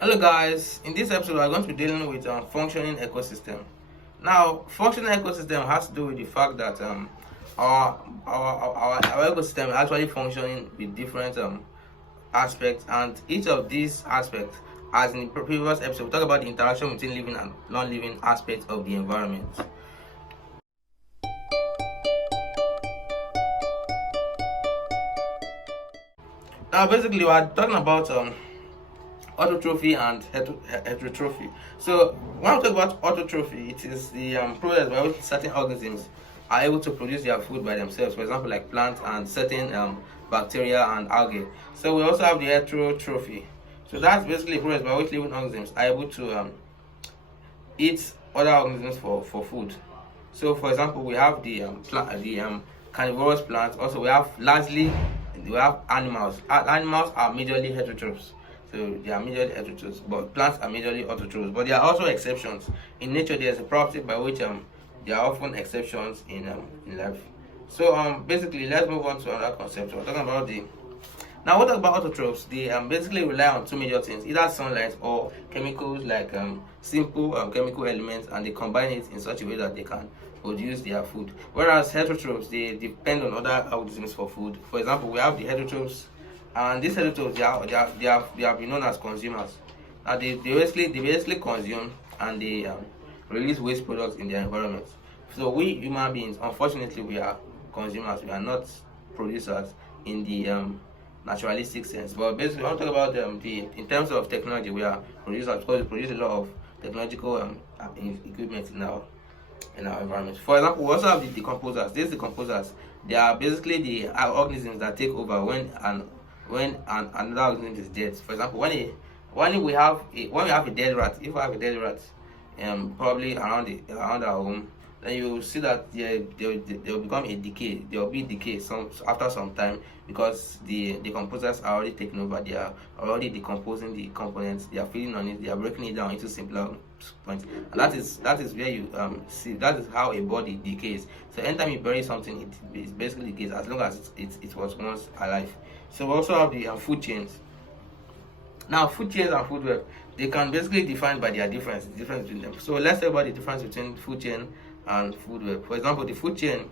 Hello guys, in this episode we are going to be dealing with functioning ecosystem. Now, functioning ecosystem has to do with the fact that our ecosystem is actually functioning with different aspects, and each of these aspects, as in the previous episode, we talk about the interaction between living and non-living aspects of the environment. Now, basically, we are talking about autotrophy and heterotrophy. So when we talk about autotrophy, it is the process by which certain organisms are able to produce their food by themselves. For example, like plants and certain bacteria and algae. So we also have the heterotrophy. So that's basically a process by which living organisms are able to eat other organisms for food. So for example, we have the carnivorous plants. Also, we have animals. Animals are majorly heterotrophs. So they are majorly heterotrophs, but plants are majorly autotrophs. But there are also exceptions. In nature, there's a property by which there are often exceptions in life. So basically, let's move on to another concept. So we're talking about the now, what about autotrophs? They basically rely on two major things, either sunlight or chemicals like simple chemical elements, and they combine it in such a way that they can produce their food. Whereas heterotrophs, they depend on other organisms for food. For example, we have the heterotrophs, and these heterotrophs, they have been known as consumers. Now, they basically consume, and they release waste products in their environment. So we human beings, unfortunately, we are consumers. We are not producers in the naturalistic sense. But basically, I want to talk about the in terms of technology, we are producers because we produce a lot of technological equipment in our environment. For example, we also have the decomposers. These decomposers, they are basically the organisms that take over when another organism is dead. For example, when we have a dead rat, if we have a dead rat, probably around our home, then you will see that they will become a decay. There will be decay after some time because the decomposers are already taking over. They are already decomposing the components. They are feeding on it. They are breaking it down into simpler points, and that is where you see that is how a body decays. So anytime you bury something, it basically decays as long as it was once alive. So we also have the food chains. Now, food chains and food web, they can basically defined by their difference between them. So let's talk about the difference between food chain and food web. For example, the food chain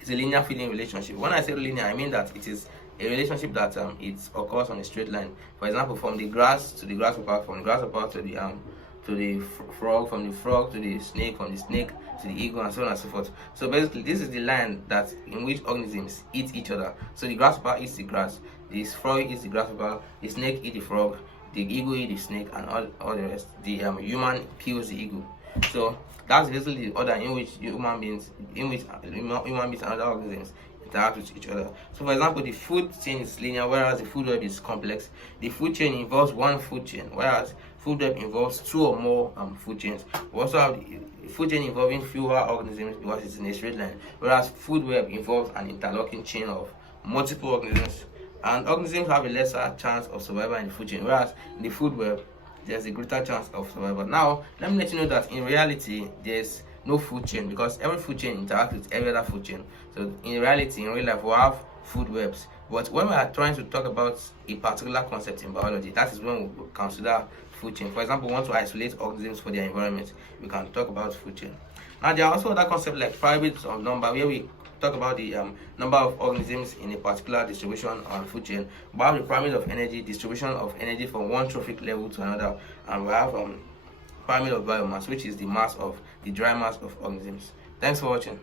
is a linear feeding relationship. When I say linear, I mean that it is a relationship that it occurs on a straight line. For example, from the grass to the grasshopper, from the grasshopper to the frog, from the frog to the snake, from the snake to the eagle, and so on and so forth. So basically, this is the line that in which organisms eat each other. So the grasshopper eats the grass, the frog eats the grasshopper, the snake eats the frog, the eagle eats the snake, and all the rest. The human kills the eagle. So that's basically the order in which human beings and other organisms interact with each other. So for example, the food chain is linear, whereas the food web is complex. The food chain involves one food chain, whereas food web involves two or more food chains. We also have the food chain involving fewer organisms because it's in a straight line, whereas food web involves an interlocking chain of multiple organisms. And organisms have a lesser chance of survival in the food chain, whereas in the food web there's a greater chance of survival. Now, let me let you know that in reality, there's no food chain because every food chain interacts with every other food chain. So in reality, in real life, we have food webs. But when we are trying to talk about a particular concept in biology, that is when we consider food chain. For example, we want to isolate organisms for their environment, we can talk about food chain. Now, there are also other concepts like pyramids of number, where we talk about the number of organisms in a particular distribution on food chain. We have the pyramid of energy, distribution of energy from one trophic level to another, and we have pyramid of biomass, which is the dry mass of organisms. Thanks for watching.